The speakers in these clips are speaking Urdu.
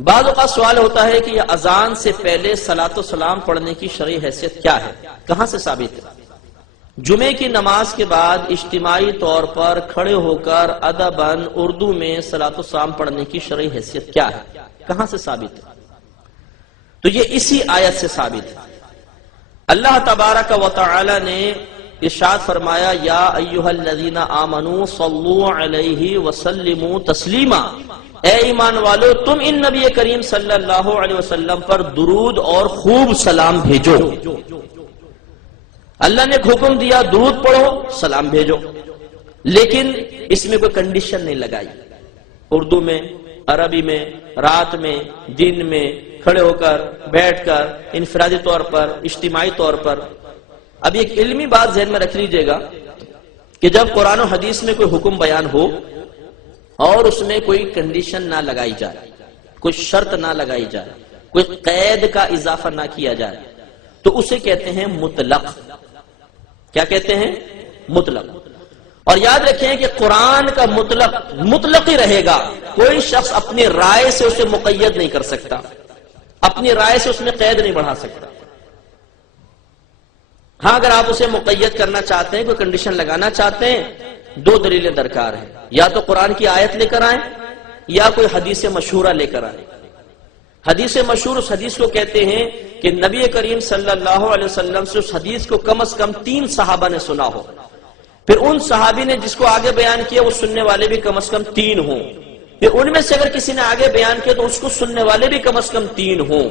بعض اوقات سوال ہوتا ہے کہ یہ اذان سے پہلے صلاۃ و سلام پڑھنے کی شرعی حیثیت کیا ہے، کہاں سے ثابت ہے؟ جمعے کی نماز کے بعد اجتماعی طور پر کھڑے ہو کر ادباً اردو میں صلاۃ و سلام پڑھنے کی شرعی حیثیت کیا ہے، کہاں سے ثابت ہے؟ تو یہ اسی آیت سے ثابت ہے۔ اللہ تبارک و تعالی نے ارشاد فرمایا، یا ایھا الذین آمنوا صلوا علیہ وسلموا تسلیما، اے ایمان والو تم ان نبی کریم صلی اللہ علیہ وسلم پر درود اور خوب سلام بھیجو۔ اللہ نے حکم دیا درود پڑھو، سلام بھیجو، لیکن اس میں کوئی کنڈیشن نہیں لگائی۔ اردو میں، عربی میں، رات میں، دن میں، کھڑے ہو کر، بیٹھ کر، انفرادی طور پر، اجتماعی طور پر۔ اب ایک علمی بات ذہن میں رکھ لیجئے گا کہ جب قرآن و حدیث میں کوئی حکم بیان ہو اور اس میں کوئی کنڈیشن نہ لگائی جائے، کوئی شرط نہ لگائی جائے، کوئی قید کا اضافہ نہ کیا جائے، تو اسے کہتے ہیں مطلق۔ کیا کہتے ہیں؟ مطلق۔ اور یاد رکھیں کہ قرآن کا مطلق ہی رہے گا، کوئی شخص اپنی رائے سے اسے مقید نہیں کر سکتا، اپنی رائے سے اس میں قید نہیں بڑھا سکتا۔ ہاں اگر آپ اسے مقید کرنا چاہتے ہیں، کوئی کنڈیشن لگانا چاہتے ہیں، دو دلیلیں درکار ہیں، یا تو قرآن کی آیت لے کر آئیں یا کوئی حدیث مشہورہ لے کر آئیں۔ حدیث مشہور اس حدیث کو کہتے ہیں کہ نبی کریم صلی اللہ علیہ وسلم سے اس حدیث کو کم از کم 3 صحابہ نے سنا ہو، پھر ان صحابی نے جس کو آگے بیان کیا وہ سننے والے بھی کم از کم 3 ہوں، پھر ان میں سے اگر کسی نے آگے بیان کیا تو اس کو سننے والے بھی کم از کم 3 ہوں۔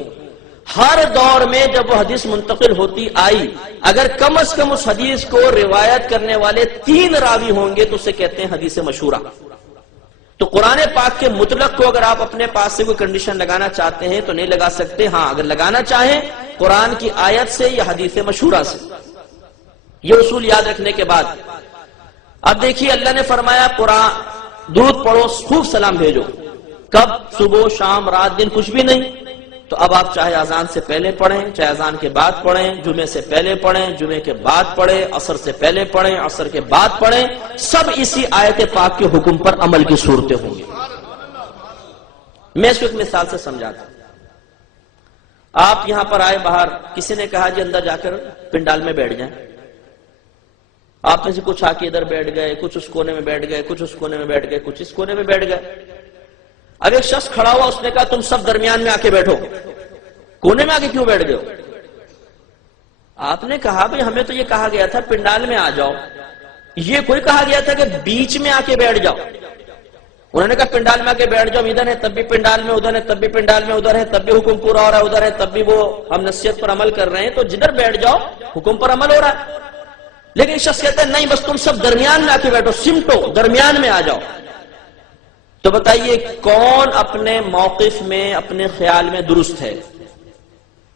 ہر دور میں جب وہ حدیث منتقل ہوتی آئی، اگر کم از کم اس حدیث کو روایت کرنے والے 3 راوی ہوں گے تو اسے کہتے ہیں حدیث مشہورہ۔ تو قرآن پاک کے مطلق کو اگر آپ اپنے پاس سے کوئی کنڈیشن لگانا چاہتے ہیں تو نہیں لگا سکتے۔ ہاں اگر لگانا چاہیں قرآن کی آیت سے یا حدیث مشہورہ سے۔ یہ اصول یاد رکھنے کے بعد اب دیکھیے اللہ نے فرمایا قرآن درود پڑھو، خوب سلام بھیجو۔ کب؟ صبح، شام، رات، دن، کچھ بھی نہیں۔ تو اب آپ چاہے اذان سے پہلے پڑھیں، چاہے اذان کے بعد پڑھیں، جمعے سے پہلے پڑھیں، جمعے کے بعد پڑھیں، عصر سے پہلے پڑھیں، عصر کے بعد پڑھیں، سب اسی آیت پاک کے حکم پر عمل کی صورتیں ہوں گی۔ میں اس کو ایک مثال سے سمجھاتا ہوں۔ آپ یہاں پر آئے باہر، کسی نے کہا جی اندر جا کر پنڈال میں بیٹھ جائیں۔ آپ میں سے کچھ آ کے ادھر بیٹھ گئے، کچھ اس کونے میں بیٹھ گئے، کچھ اس کونے میں بیٹھ گئے، کچھ اس کونے میں بیٹھ گئے۔ اب ایک شخص کھڑا ہوا، اس نے کہا تم سب درمیان میں آ کے بیٹھو۔ کونے میں آ کے کیوں بیٹھ گئے ہو؟ آپ نے کہا بھئی ہمیں تو یہ کہا گیا تھا پنڈال میں آ جاؤ، یہ کوئی کہا گیا تھا کہ بیچ میں آ کے بیٹھ جاؤ۔ انہوں نے کہا پنڈال میں آ کے بیٹھ جاؤ، ادھر ہے تب بھی پنڈال میں، ادھر ہے تب بھی پنڈال میں، ادھر ہے تب بھی حکم پورا ہو رہا ہے، ادھر ہے تب بھی وہ ہم نصیحت پر عمل کر رہے ہیں، تو جدھر بیٹھ جاؤ حکم پر عمل ہو رہا ہے۔ لیکن شخص کہتا ہے نہیں بس تم سب درمیان میں آ کے بیٹھو، سمٹو، درمیان میں آ جاؤ۔ تو بتائیے کون اپنے موقف میں، اپنے خیال میں درست ہے؟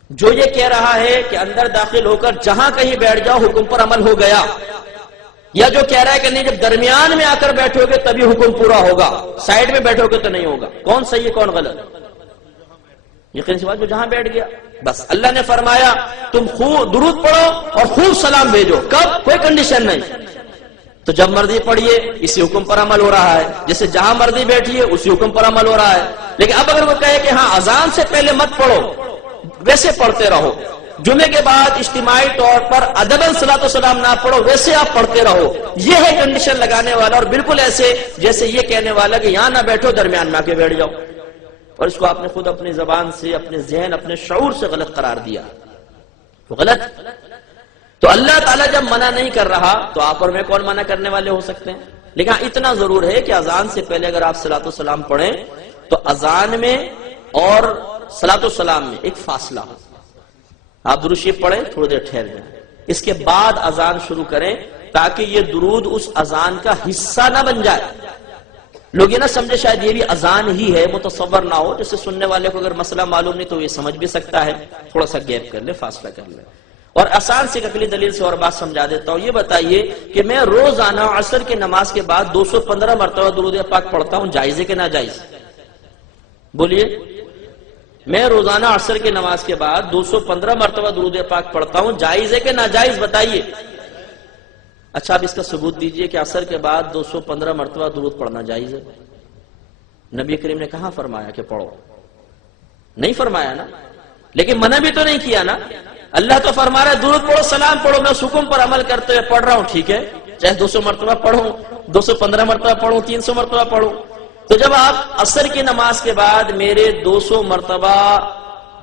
جو یہ کہہ رہا ہے کہ اندر داخل ہو کر جہاں کہیں بیٹھ جاؤ حکم پر عمل ہو گیا، یا جو کہہ رہا ہے کہ نہیں جب درمیان میں آ کر بیٹھو گے تبھی حکم پورا ہوگا، سائیڈ میں بیٹھو گے تو نہیں ہوگا؟ کون صحیح ہے کون غلط؟ یقین سی بات جو جہاں بیٹھ گیا۔ بس اللہ نے فرمایا تم خوب درود پڑھو اور خوب سلام بھیجو۔ کب؟ کوئی کنڈیشن نہیں۔ تو جب مرضی پڑھیے اسی حکم پر عمل ہو رہا ہے، جیسے جہاں مرضی بیٹھیے اسی حکم پر عمل ہو رہا ہے۔ لیکن اب اگر وہ کہے کہ ہاں اذان سے پہلے مت پڑھو، ویسے پڑھتے رہو، جمعے کے بعد اجتماعی طور پر ادباً صلاۃ و سلام نہ پڑھو، ویسے آپ پڑھتے رہو، یہ ہے کنڈیشن لگانے والا، اور بالکل ایسے جیسے یہ کہنے والا کہ یہاں نہ بیٹھو درمیان میں آ کے بیٹھ جاؤ، اور اس کو آپ نے خود اپنی زبان سے، اپنے ذہن، اپنے شعور سے غلط قرار دیا، تو غلط۔ تو اللہ تعالیٰ جب منع نہیں کر رہا تو آپ اور میں کون منع کرنے والے ہو سکتے ہیں؟ لیکن اتنا ضرور ہے کہ اذان سے پہلے اگر آپ صلاۃ و سلام پڑھیں تو اذان میں اور صلاۃ و سلام میں ایک فاصلہ ہو۔ آپ درود شریف پڑھیں، تھوڑی دیر ٹھہر جائیں، اس کے بعد اذان شروع کریں تاکہ یہ درود اس اذان کا حصہ نہ بن جائے۔ لوگ یہ نہ سمجھے شاید یہ بھی اذان ہی ہے، متصور نہ ہو، جیسے سننے والے کو اگر مسئلہ معلوم نہیں تو یہ سمجھ بھی سکتا ہے، تھوڑا سا گیپ کر لے، فاصلہ کر لے۔ اور آسان سے عقلی دلیل سے اور بات سمجھا دیتا ہوں۔ یہ بتائیے کہ میں روزانہ عصر کی نماز کے بعد 215 مرتبہ درود پاک پڑھتا ہوں، جائز ہے کہ ناجائز؟ بولیے۔ میں روزانہ عصر کی نماز کے بعد 215 مرتبہ درود پاک پڑھتا ہوں، جائز ہے کہ ناجائز؟ بتائیے۔ اچھا اب اس کا ثبوت دیجئے کہ عصر کے بعد 215 مرتبہ درود پڑھنا جائز ہے؟ نبی کریم نے کہاں فرمایا کہ پڑھو؟ نہیں فرمایا نا، لیکن منع بھی تو نہیں کیا نا۔ اللہ تو فرما رہا ہے درود پڑھو، سلام پڑھو، میں اس حکم پر عمل کرتے ہوئے پڑھ رہا ہوں، ٹھیک ہے، چاہے 200 مرتبہ پڑھوں، 215 مرتبہ پڑھوں، 300 مرتبہ پڑھوں۔ تو جب آپ عصر کی نماز کے بعد میرے 200 مرتبہ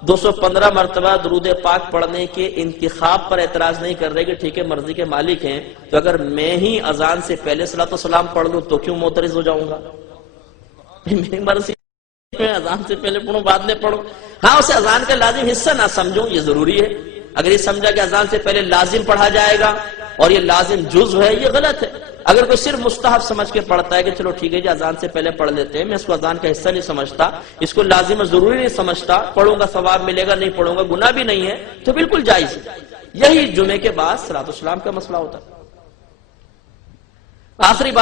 215 مرتبہ درود پاک پڑھنے کے انتخاب پر اعتراض نہیں کر رہے کہ ٹھیک ہے مرضی کے مالک ہیں، تو اگر میں ہی اذان سے پہلے صلاۃ و سلام پڑھ لوں تو کیوں معترض ہو جاؤں گا؟ میری مرضی میں اذان سے پہلے پڑھوں بعد میں پڑھوں۔ ہاں اسے اذان کا لازم حصہ نہ سمجھوں، یہ ضروری ہے۔ اگر یہ سمجھا کہ اذان سے پہلے لازم پڑھا جائے گا اور یہ لازم جزو ہے، یہ غلط ہے۔ اگر کوئی صرف مستحب سمجھ کے پڑھتا ہے کہ چلو ٹھیک ہے جی اذان سے پہلے پڑھ لیتے ہیں، میں اس کو اذان کا حصہ نہیں سمجھتا، اس کو لازم اور ضروری نہیں سمجھتا، پڑھوں گا ثواب ملے گا، نہیں پڑھوں گا گناہ بھی نہیں ہے، تو بالکل جائز ہے۔ یہی جمعے کے بعد صلاۃ و سلام کا مسئلہ ہوتا ہے۔ آخری بات